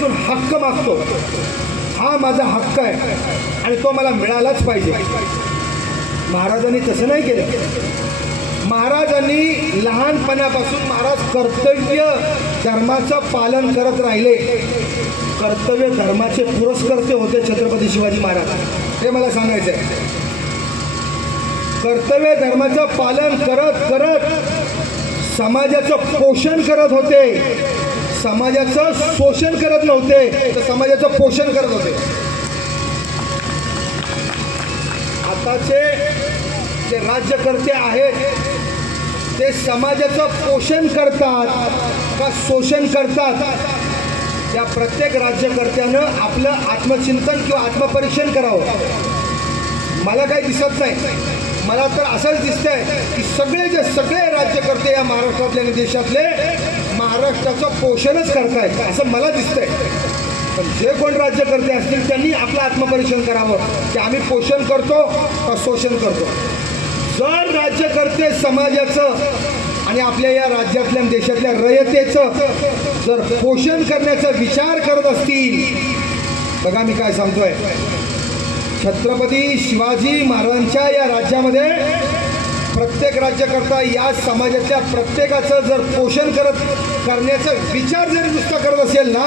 जनतेतून हक्क मागतो, हा माझा हक्क आहे आणि तो मला मिळालाच पाहिजे। महाराजांनी तसं नाही केलं। महाराजांनी लहानपणापासून महाराज कर्तव्य धर्माचं पालन करत राहिले। कर्तव्य धर्माचे पुरस्कर्ते होते छत्रपती शिवाजी महाराज, हे मला सांगायचं आहे। कर्तव्य धर्माचं पालन करत करत समाजाचं पोषण करत होते, समाजाचं शोषण करत नव्हते, तर समाजाचं पोषण करत होते। आताचे जे राज्यकर्ते आहेत ते समाजाचं पोषण करतात का शोषण करतात, या प्रत्येक राज्यकर्त्यानं आपलं आत्मचिंतन किंवा आत्मपरीक्षण करावं। मला काही दिसत नाही, मला तर असंच दिसतंय की सगळे राज्यकर्ते या महाराष्ट्रातले आणि देशातले महाराष्ट्राचं पोषणच करतायत, असं मला दिसतंय। पण जे कोण राज्यकर्ते असतील त्यांनी आपलं आत्मपरीक्षण करावं की आम्ही पोषण करतो का शोषण करतो। जर राज्यकर्ते समाजाचं आणि आपल्या या राज्यातल्या देशातल्या रयतेचं जर पोषण करण्याचा विचार करत असतील, बघा मी काय सांगतोय, छत्रपती शिवाजी महाराजांच्या या राज्यामध्ये प्रत्येक राज्यकर्ता या समाजातल्या प्रत्येकाचं जर पोषण करण्याचा विचार जरी नुसता करत असेल ना,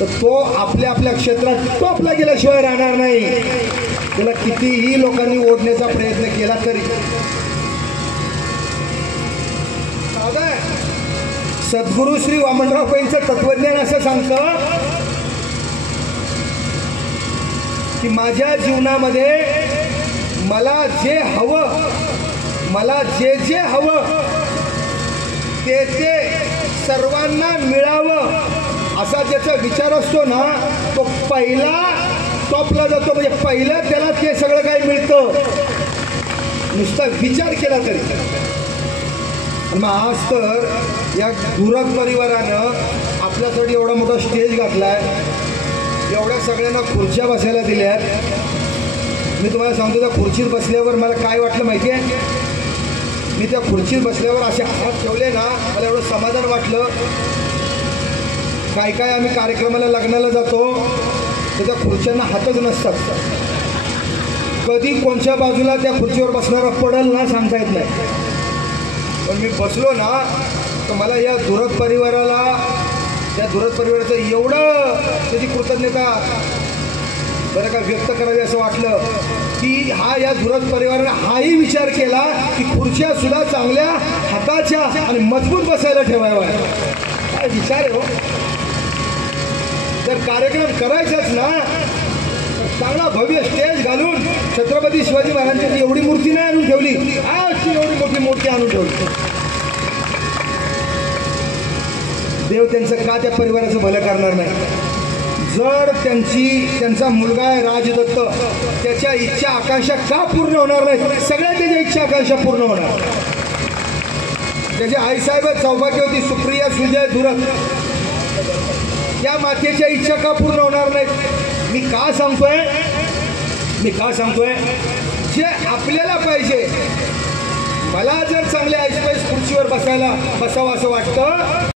तर तो आपल्या आपल्या क्षेत्रात टॉपला गेल्याशिवाय राहणार नाही। त्याला कितीही लोकांनी ओढण्याचा प्रयत्न केला तरी। सद्गुरू श्री वामनराव पैंचं तत्वज्ञान असं सांगतं की माझ्या जीवनामध्ये मला जे हवं, मला जे हवं ते सर्वांना मिळावं असा ज्याचा विचार असतो ना, तो पहिला टॉपला जातो। म्हणजे पहिलं त्याला ते सगळं काही मिळतं नुसता विचार केला तरी। मग आज तर या धुरक परिवारानं आपल्यासाठी एवढा मोठा स्टेज घातलाय, एवढ्या सगळ्यांना खुर्च्या बसायला दिल्यात। मी तुम्हाला सांगतो, त्या खुर्चीत बसल्यावर मला काय वाटलं माहिती आहे? मी त्या खुर्चीत बसल्यावर असे हात ठेवले ना, मला एवढं समाधान वाटलं। काय काय आम्ही कार्यक्रमाला लग्नाला जातो तर त्या खुर्च्यांना हातच नसतात, कधी कोणत्या बाजूला त्या खुर्चीवर बसणारा पडेल ना सांगता येत नाही। पण मी बसलो ना तर मला या धुरक परिवाराला, त्या धुरक परिवाराचं एवढं त्याची कृतज्ञता बरं का व्यक्त करावी असं वाटलं की या धुरक परिवाराने हाही विचार केला की खुर्च्या सुद्धा चांगल्या हाताच्या आणि मजबूत बसायला ठेवाव्या। काय विचार आहे हो। जर कार्यक्रम करायचाच ना तर चांगला भव्य स्टेज घालून छत्रपती शिवाजी महाराजांची एवढी मूर्ती नाही आणून ठेवली, अशी एवढी मोठी मूर्ती आणून ठेवली। देव त्यांचं का त्या परिवाराचं भलं करणार नाही? जर त्यांचा मुलगा आहे राजदत्त, त्याच्या इच्छा आकांक्षा का पूर्ण होणार नाही? सगळ्या त्याच्या इच्छा आकांक्षा पूर्ण होणार। त्याची आईसाहेब सौभाग्यवती सुप्रिया सुजय धुरक, या मातेच्या इच्छा का पूर्ण होणार नाहीत? मी का सांगतोय जे आपल्याला पाहिजे। मला जर चांगल्या ऐसपैस खुर्चीवर बसावं असं वाटतं